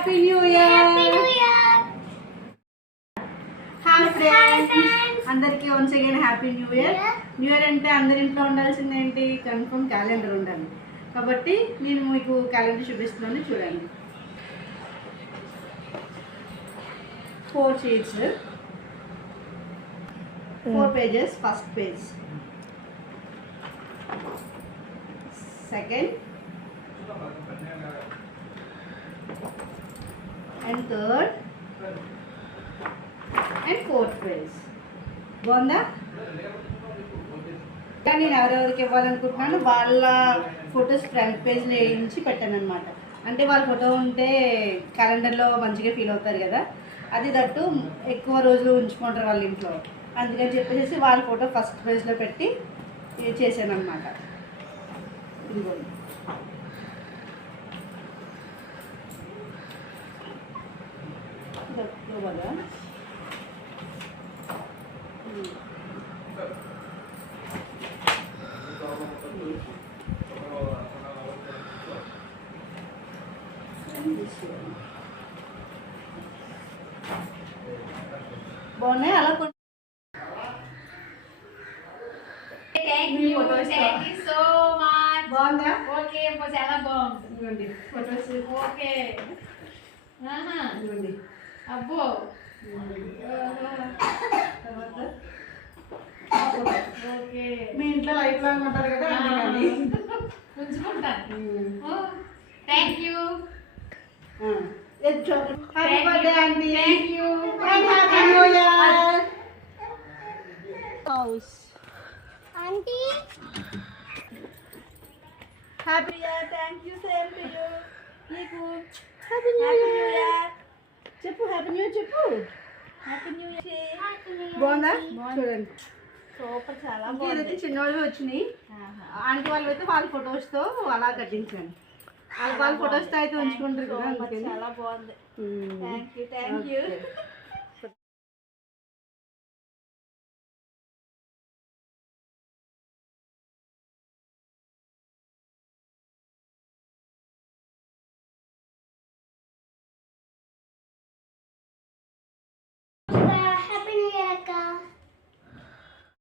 Happy new year. Hi friends, అందరికీ once again happy new year. New year అంటే అందరి ఇంట్లో ఉండాల్సింది ఏంటి? కన్ఫర్మ్ క్యాలెండర్ ఉండాలి. కాబట్టి నేను మీకు క్యాలెండర్ చూపిస్తున్నాను, చూడండి. 4 sheets, 4 pages. First page, second and third and fourth page. బాగుందా? కానీ నేను ఎవరెవరికి ఇవ్వాలనుకుంటున్నాను వాళ్ళ ఫొటోస్ ఫ్రంట్ పేజ్లో వేయించి పెట్టాను అనమాట. అంటే వాళ్ళ ఫోటో ఉంటే క్యాలెండర్లో మంచిగా ఫీల్ అవుతారు కదా, అది దట్టు ఎక్కువ రోజులు ఉంచుకుంటారు వాళ్ళ ఇంట్లో. అందుకని చెప్పేసి వాళ్ళ ఫోటో ఫస్ట్ పేజ్లో పెట్టి చేశాను అనమాట. ఇదిగోండి. కదా బాగున్నాయి. అలా బాగుందా? ఓకే, చాలా బాగుంది. Photos okay. ఇవ్వండి. అబ్బో, ఓకే. మీ ఇంట్లో లైఫ్ లాంగ్ ఉంటారు కదా, ఉంచుకుంటాను. Thank you. Happy birthday aunty. Thank you. Happy new year. House aunty happy year. Thank you. Same to you. నీకు హ్యాపీ న్యూ ఇయర్. చెప్పు. హ్యాపీ న్యూ ఇయర్ చెప్పు. Happy new year. బాగుందా? చూడండి. సూపర్, చాలా ఇదైతే బాగుంది. చిన్నవాళ్ళు వచ్చినాయి. ఆంటీ వాళ్ళు అయితే వాళ్ళ ఫొటోస్తో అలా కట్టించాను. వాళ్ళ ఫొటోస్తో అయితే ఉంచుకుంటారు కదా, అందుకని. చాలా బాగుంది. Thank you.